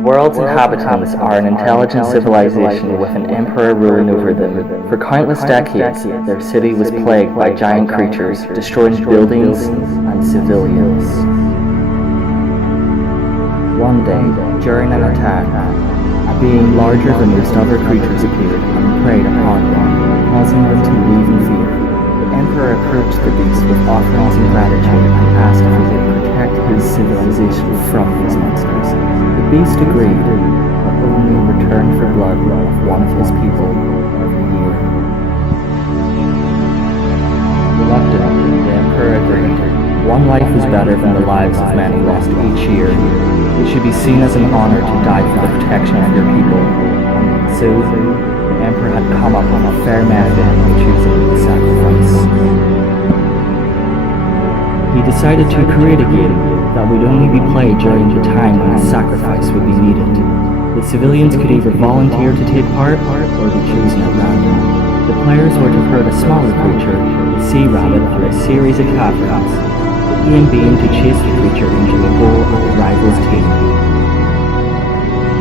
The world's inhabitants are an intelligent civilization with an emperor ruling over them. For countless decades, their city was plagued by giant creatures, destroying buildings and civilians. One day, during an attack, a being larger than most other creatures appeared and preyed upon them, causing them to leave in fear. The emperor approached the beast with offerings of gratitude and asked if he would protect his civilization from these monsters. The beast agreed, but only in return for blood of one of his people every year. Reluctantly, the emperor agreed. One life was better than the lives of many lost each year. It should be seen as an honor to die for the protection of your people. So, the emperor had come up with a fair method of choosing the sacrifice. He decided to create a game that would only be played during the time when a sacrifice would be needed. The civilians could either volunteer to take part or be chosen at random. The players were to herd a smaller creature, the sea rabbit, through a series of caverns, the aim being to chase the creature into the goal of the rival's team.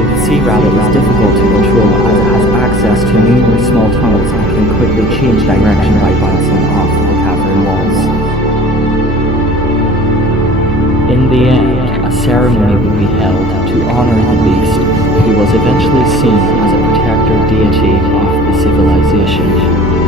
The sea rabbit is difficult to control as it has access to numerous small tunnels and can quickly change direction by bouncing off the cavern walls. In the end, a ceremony would be held to honor the beast, who was eventually seen as a protector deity of the civilization.